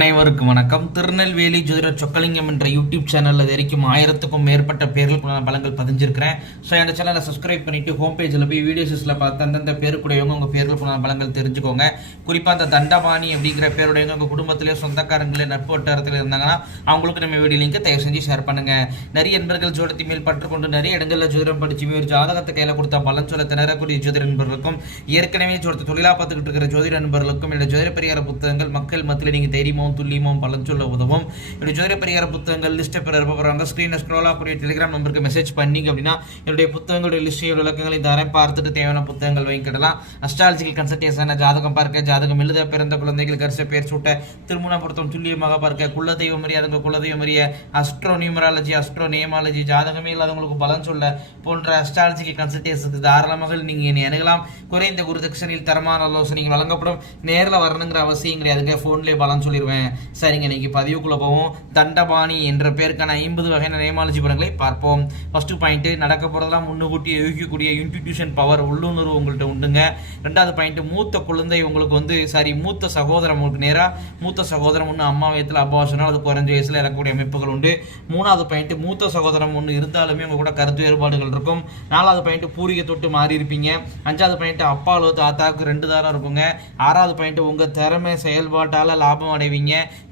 அனைவருக்கும் வணக்கம். திருநெல்வேலி ஜோதிட சொக்கலிங்கம் என்ற யூடியூப் சேனலில் இது வரைக்கும் ஆயிரத்துக்கும் மேற்பட்ட பேர்களுக்கான பலங்கள் பதிஞ்சிருக்கிறேன். ஸோ அந்த சேனலை சப்ஸ்கிரைப் பண்ணிட்டு ஹோம் பேஜில் போய் வீடியோஸில் பார்த்து அந்தந்த பேருக்குடையவங்க உங்கள் பேர்களுக்கான பலங்கள் தெரிஞ்சுக்கோங்க. குறிப்பாக அந்த தண்டபாணி அப்படிங்கிற பேருடையவங்க உங்கள் குடும்பத்திலே சொந்தக்காரங்களே நட்பு வட்டாரத்தில் இருந்தாங்கன்னா அவங்களுக்கு நம்ம வீடியோ லிங்கை தயவு செஞ்சு ஷேர் பண்ணுங்க. நிறைய நண்பர்கள் ஜோடத்தி மேல் பற்றுக்கொண்டு நிறைய இடங்களில் ஜோதிடம் படிச்சு ஒரு ஜாதகத்தை கையில் கொடுத்தா பலன் சொல்ல திணறக்கூடிய ஜோதிட நண்பர்களுக்கும் ஏற்கனவே ஜோடத்தை தொழிலாக பார்த்துக்கிட்டு இருக்கிற ஜோதிட நண்பர்களுக்கும் இந்த ஜோதிட பரிகார புத்தகங்கள் மக்கள் மத்தியில் நீங்கள் தைரியமும் துல்லியமும் பலன் சொல்ல உதவும். என்னுடைய ஜோதிட பரிகார புத்தகங்கள் லிஸ்ட்டை பெற போகிறாங்க. ஸ்க்ரீனை ஸ்க்ரோல் ஆகக்கூடிய டெலிகிராம் நம்பருக்கு மெசேஜ் பண்ணீங்க அப்படின்னா என்னுடைய புத்தகங்களுடைய லிஸ்ட்டையும் விளக்கங்கள் இந்த தரேன். பார்த்துட்டு தேவையான புத்தகங்கள் வாங்கிக்கிடலாம். அஸ்ட்ராலஜிக்கல் கன்சல்டேஷன் ஜாதகம் பார்க்க ஜாதகம் எழுத பிறந்த குழந்தைகள் கரிச பேர் சூட்ட திருமண பொருத்தம் துல்லியமாக பார்க்க குலதெய்வம் அறியாதவங்க குலதெய்வம் அறிய அஸ்ட்ரோ நியூமராலஜி அஸ்ட்ரோ நேமாலஜி ஜாதகமே இல்லாதவங்களுக்கு பலன் சொல்ல போன்ற அஸ்ட்ராலஜிக்கல் கன்சல்டேஷனுக்கு தாராளமாக நீங்கள் என்னை அணுகலாம். குறைந்த குருதட்சணையில் தரமான ஆலோசனைகள் வழங்கப்படும். நேரில் வரணுங்கிற அவசியம் கிடையாதுங்க ஃபோன்லேயே பலன் சொல்லிடுவேன் சரிங்க இன்னைக்கு பதிவுக்குள்ளே போவோம். தண்டபாணி என்ற பேருக்கான ஐம்பது வகையான நேமாலஜி படங்களை பார்ப்போம். ஃபர்ஸ்ட் பாயிண்ட் நடக்க போகிறதெல்லாம் முன்னுகூட்டி யூகிக்கக்கூடிய இன்ஸ்டிடியூஷன் பவர் உள்ளுணர்வு உங்கள்கிட்ட உண்டுங்க. ரெண்டாவது பாயிண்ட் மூத்த குழந்தை உங்களுக்கு வந்து சாரி மூத்த சகோதரம் உங்களுக்கு நேராக மூத்த சகோதரம் ஒன்று அம்மா வயத்தில் அப்பா சொன்னால் அது குறைஞ்ச வயசில் இறக்கக்கூடிய அமைப்புகள் உண்டு. மூணாவது பாயிண்ட் மூத்த சகோதரம் ஒன்று இருந்தாலுமே உங்க கூட கருத்து வேறுபாடுகள் இருக்கும். நாலாவது பாயிண்ட் பூரிகை தொட்டு மாறி இருப்பீங்க. அஞ்சாவது பாயிண்ட் அப்பாலோ தாத்தாவுக்கு ரெண்டு தாரம் இருக்குங்க. ஆறாவது பாயிண்ட் உங்கள் திறமை செயல்பாட்டால் லாபம் அடைவீங்க.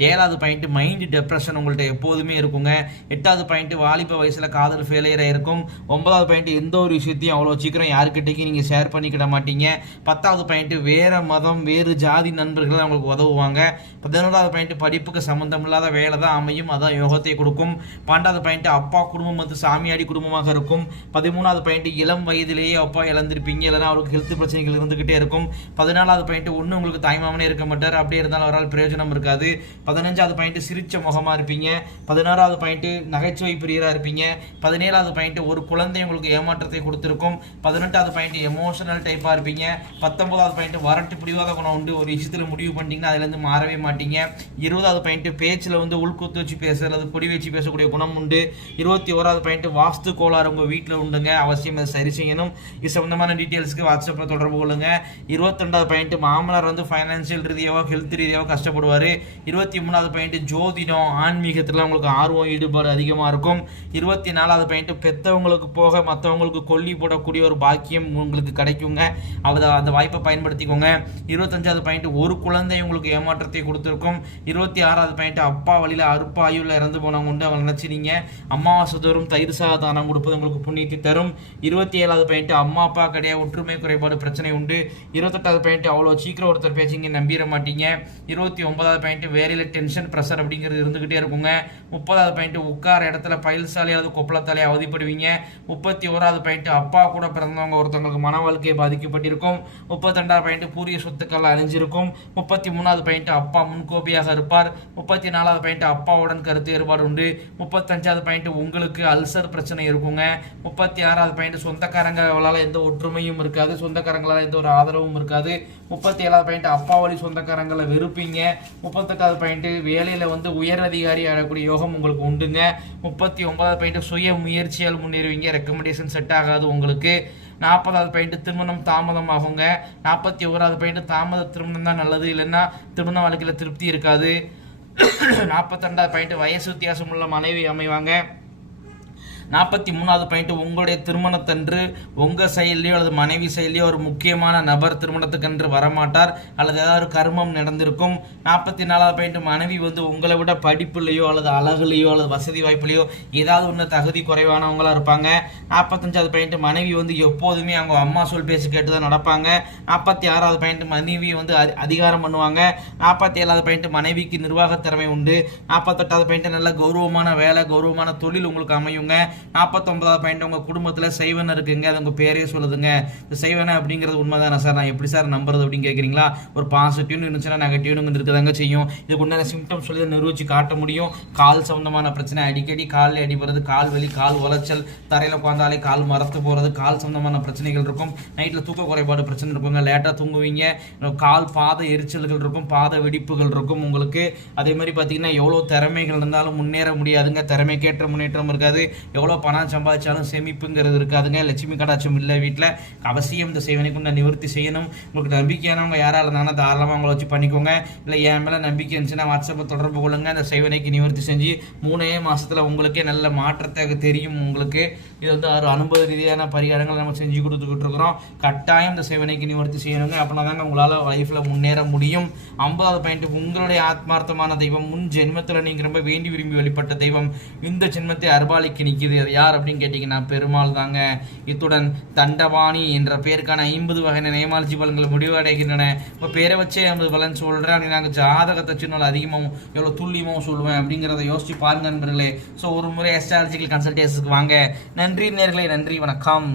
ஏழாவது பாயிண்ட் மைண்ட் டெப்ரெஷன் உங்கள்கிட்ட எப்போதுமே இருக்குங்க. எட்டாவது பாயிண்ட் வாலிப வயசில் காதல் ஃபெயிலியர் இருக்கும். ஒன்பதாவது பாயிண்ட் எந்த ஒரு விஷயத்தையும் அவ்வளோ சீக்கிரம் யாருக்கிட்டையும் நீங்கள் ஷேர் பண்ணிக்கிட மாட்டீங்க. பத்தாவது பாயிண்ட் வேறு மதம் வேறு ஜாதி நண்பர்கள் அவங்களுக்கு உதவுவாங்க. பதினோராவது பாயிண்ட் படிப்புக்கு சம்மந்தம் இல்லாத வேலை தான் அமையும். அதான் யோகத்தை கொடுக்கும். பன்னெண்டாவது பாயிண்ட் அப்பா குடும்பம் வந்து சாமியாடி குடும்பமாக இருக்கும். பதிமூணாவது பாயிண்ட் இளம் வயதிலேயே அப்பா இழந்திருப்பீங்க. இல்லைனா அவருக்கு ஹெல்த் பிரச்சனைகள் இருந்துக்கிட்டே இருக்கும். பதினாலாவது பாயிண்ட் ஒன்று உங்களுக்கு தாய்மாமனே இருக்க மாட்டார். அப்படியே இருந்தாலும் அவரால் பிரயோஜனம் இருக்காது. பதினஞ்சாவது பாயிண்ட் சிரிச்ச முகமாக இருப்பீங்க. பதினாறாவது பாயிண்ட்டு நகைச்சுவை பிரியராக இருப்பீங்க. பதினேழாவது பாயிண்ட்டு ஒரு குழந்தை உங்களுக்கு ஏமாற்றத்தை கொடுத்துருக்கும். பதினெட்டாவது பாயிண்ட் எமோஷனல் டைப்பாக இருப்பீங்க. பத்தொன்பதாவது பாயிண்ட் வரட்டு பிடிவாத குணம் உண்டு. ஒரு விஷயத்தில் முடிவு பண்ணிட்டீங்கன்னா அதுலேருந்து மாறவே மாட்டீங்க. இருபதாவது பாயிண்ட்டு பேச்சில் வந்து உள்கொத்து வச்சு பேசுறது பொடி வச்சு பேசக்கூடிய குணம் உண்டு. இருபத்தி ஓராவது பாயிண்ட் வாஸ்து கோளாறு உங்கள் வீட்டில் உண்டுங்க. அவசியம் அதை சரி செய்யணும். இது சம்மந்தமான டீட்டெயில்ஸ்க்கு வாட்ஸ்அப்பில் தொடர்பு கொள்ளுங்க. இருபத்தெண்டாவது பாயிண்ட் மாமனார் வந்து ஃபைனான்சியல் ரீதியாவோ ஹெல்த் ரீதியாவோ கஷ்டப்படுவார். இருபத்தி மூணாவது பாயிண்ட் ஜோதிடம் ஆன்மீகத்தில் உங்களுக்கு ஆர்வம் ஈடுபாடு அதிகமாக இருக்கும். இருபத்தி நாலாவது பாயிண்ட்டு பெற்றவங்களுக்கு போக மற்றவங்களுக்கு கொல்லி போடக்கூடிய ஒரு பாக்கியம் உங்களுக்கு கிடைக்குங்க. அதை அந்த வாய்ப்பை பயன்படுத்திக்கோங்க. இருபத்தஞ்சாவது பாயிண்ட் ஒரு குழந்தை உங்களுக்கு ஏமாற்றத்தை கொடுத்துருக்கும். இருபத்தி ஆறாவது பாயிண்ட் அப்பா வழியில் அறுப்பாயுள்ள இறந்து போனவங்க உண்டு அவங்க நினச்சினீங்க அமாவாசை தோறும் தயிர் சாத தானம் கொடுப்பது உங்களுக்கு புண்ணியத்தை தரும். இருபத்தி ஏழாவது பாயிண்ட்டு அம்மா அப்பா கிடையாது ஒற்றுமை குறைபாடு பிரச்சனை உண்டு. இருபத்தெட்டாவது பாயிண்ட் அவ்வளோ சீக்கிரம் ஒருத்தர் பேசிங்க நம்பிட மாட்டீங்க. இருபத்தி ஒன்பதாவது பாயிண்ட் வேலையில் டென்ஷன் ப்ரெஷர் அப்படிங்கிறது இருந்துகிட்டே இருக்குங்க. முப்பதாவது பாயிண்ட் உட்கார இடத்துல பயில்சாலை அல்லது கொப்பளத்தாலே அவதிப்படுவீங்க. முப்பத்தி ஓராவது பாயிண்ட் அப்பா கூட பிறந்தவங்க ஒருத்தவங்களுக்கு மன வாழ்க்கையை பாதிக்கப்பட்டிருக்கும். முப்பத்தெண்டாவது பாயிண்ட் பூரிய சொத்துக்கள் அழிஞ்சிருக்கும். முப்பத்தி மூணாவது பாயிண்ட் அப்பா முன்கோபியாக இருப்பார். முப்பத்தி நாலாவது பாயிண்ட் அப்பாவுடன் கருத்து வேறுபாடு உண்டு. முப்பத்தஞ்சாவது பாயிண்ட் உங்களுக்கு அல்சர் பிரச்சனை இருக்குங்க. முப்பத்தி ஆறாவது பாயிண்ட் சொந்தக்காரங்களால் எந்த ஒற்றுமையும் இருக்காது. சொந்தக்காரங்களால் எந்த ஒரு ஆதரவும் இருக்காது. முப்பத்தி ஏழாவது பாயிண்ட் அப்பா வழி சொந்தக்காரங்களை வெறுப்பீங்க. முப்பத்தெட்டாவது பாயிண்ட் வேலையில் வந்து உயர் அதிகாரி ஆகக்கூடிய யோகம் உங்களுக்கு உண்டுங்க. முப்பத்தி ஒன்பதாவது பாயிண்ட்டு சுய முயற்சியால் முன்னேறுவீங்க. ரெக்கமெண்டேஷன் செட் ஆகாது உங்களுக்கு. நாற்பதாவது பாயிண்ட் திருமணம் தாமதம் ஆகுங்க நாற்பத்தி ஓராவது பாயிண்ட் தாமத திருமணம் தான் நல்லது. இல்லைன்னா திருமண வாழ்க்கையில் திருப்தி இருக்காது. நாற்பத்தி ரெண்டாவது பாயிண்ட் வயசு வித்தியாசம் உள்ள மனைவி அமைவாங்க. நாற்பத்தி மூணாவது பாயிண்ட் உங்களுடைய திருமணத்தன்று உங்கள் செயல்லையோ அல்லது மனைவி செயல்லையோ ஒரு முக்கியமான நபர் திருமணத்துக்கன்று வரமாட்டார் அல்லது ஏதாவது ஒரு கர்மம் நடந்திருக்கும். நாற்பத்தி நாலாவது பாயிண்ட் மனைவி வந்து உங்களை விட படிப்புலையோ அல்லது அழகுலையோ அல்லது வசதி வாய்ப்புலையோ ஏதாவது ஒன்று தகுதி குறைவானவங்களா இருப்பாங்க. நாற்பத்தஞ்சாவது பாயிண்ட் மனைவி வந்து எப்போதுமே அவங்க அம்மா சொல் பேசி கேட்டு தான் நடப்பாங்க. நாற்பத்தி ஆறாவது பாயிண்ட் மனைவி வந்து அதி- அதிகாரம் பண்ணுவாங்க. நாற்பத்தி ஏழாவது பாயிண்ட் மனைவிக்கு நிர்வாக திறமை உண்டு. நாற்பத்தெட்டாவது பாயிண்ட் நல்ல கௌரவமான வேலை கௌரவமான தொழில் உங்களுக்கு அமையுங்க. நாற்பத்தொம்பதாவது பாயிண்ட் உங்கள் குடும்பத்தில் சைவன் இருக்குங்க அது உங்கள் பேரே சொல்லுதுங்க. இந்த சைவனை அப்படிங்கிறது உண்மைதானே சார்? நான் எப்படி சார் நம்புறது அப்படின்னு கேட்குறீங்களா ஒரு பாசிட்டிவ்னு இருந்துச்சுன்னா நெகட்டிவ்னு இருக்குதாங்க செய்யும். இதுக்கு உண்டான சிம்டம்ஸ் சொல்லி தான் நிரூபிச்சு காட்ட முடியும். கால் சம்மந்தமான பிரச்சனை அடிக்கடி காலில் அடிபடுறது கால் வலி கால் உளைச்சல் தரையில் உட்காந்தாலே கால் மரத்து போகிறது கால் சம்மந்தமான பிரச்சனைகள் இருக்கும். நைட்டில் தூக்க குறைபாடு பிரச்சனை இருக்குங்க. லேட்டாக தூங்குவீங்க. கால் பாத எரிச்சல்கள் இருக்கும் பாத வெடிப்புகள் இருக்கும் உங்களுக்கு. அதே மாதிரி பார்த்தீங்கன்னா எவ்வளோ திறமைகள் இருந்தாலும் முன்னேற முடியாதுங்க. திறமைக்கேற்ற முன்னேற்றம் இருக்காது. எவ்வளோ எவ்வளோ பணம் சம்பாதிச்சாலும் சேமிப்புங்கிறது இருக்காதுங்க. லட்சுமி கடாட்சம் இல்லை வீட்டில் அவசியம் இந்த சேவனைக்குண்ட நிவர்த்தி செய்யணும். உங்களுக்கு நம்பிக்கையானவங்க யாராக இருந்தாலும் தாராளமாக அவங்கள வச்சு பண்ணிக்கோங்க. இல்லை என் மேலே நம்பிக்கை இருந்துச்சுன்னா வாட்ஸ்அப்பை தொடர்பு கொள்ளுங்கள் அந்த சேவனைக்கு நிவர்த்தி செஞ்சு மூணே மாதத்தில் உங்களுக்கே நல்ல மாற்றத்தை தெரியும் உங்களுக்கு. இது வந்து ஒரு அனுபவ ரீதியான பரிகாரங்கள் நம்ம செஞ்சு கொடுத்துக்கிட்டு இருக்கிறோம். கட்டாயம் இந்த சேவனைக்கு நிவர்த்தி செய்யணுங்க. அப்படின்னா தாங்க உங்களால் லைஃப்பில் முன்னேற முடியும். ஐம்பதாவது பாயிண்ட் உங்களுடைய ஆத்மார்த்தமான தெய்வம் முன் ஜென்மத்தில் நீங்கள் ரொம்ப வேண்டி விரும்பி வழிபட்ட தெய்வம். இந்த ஜென்மத்தை அர்பாலிக்கு நிற்கிது அது யார் அப்படின்னு கேட்டிங்கன்னா பெருமாள் தாங்க. இத்துடன் தண்டபாணி என்ற பேருக்கான ஐம்பது வகையான நேமாலஜி பலன்கள் முடிவடைகின்றன. இப்போ பேரை வச்சே ஐம்பது பலன் சொல்கிறேன் அப்படி நாங்கள் ஜாதகத்தை சின்ன அதிகமாகவும் எவ்வளோ துல்லியமாகவும் சொல்லுவேன் அப்படிங்கிறத யோசிச்சு பாருங்க நண்பர்களே. ஸோ ஒரு முறை அஸ்ட்ராலஜிக்கல் கன்சல்டேஷனுக்கு வாங்க. நன்றி நேர்களே நன்றி வணக்கம்.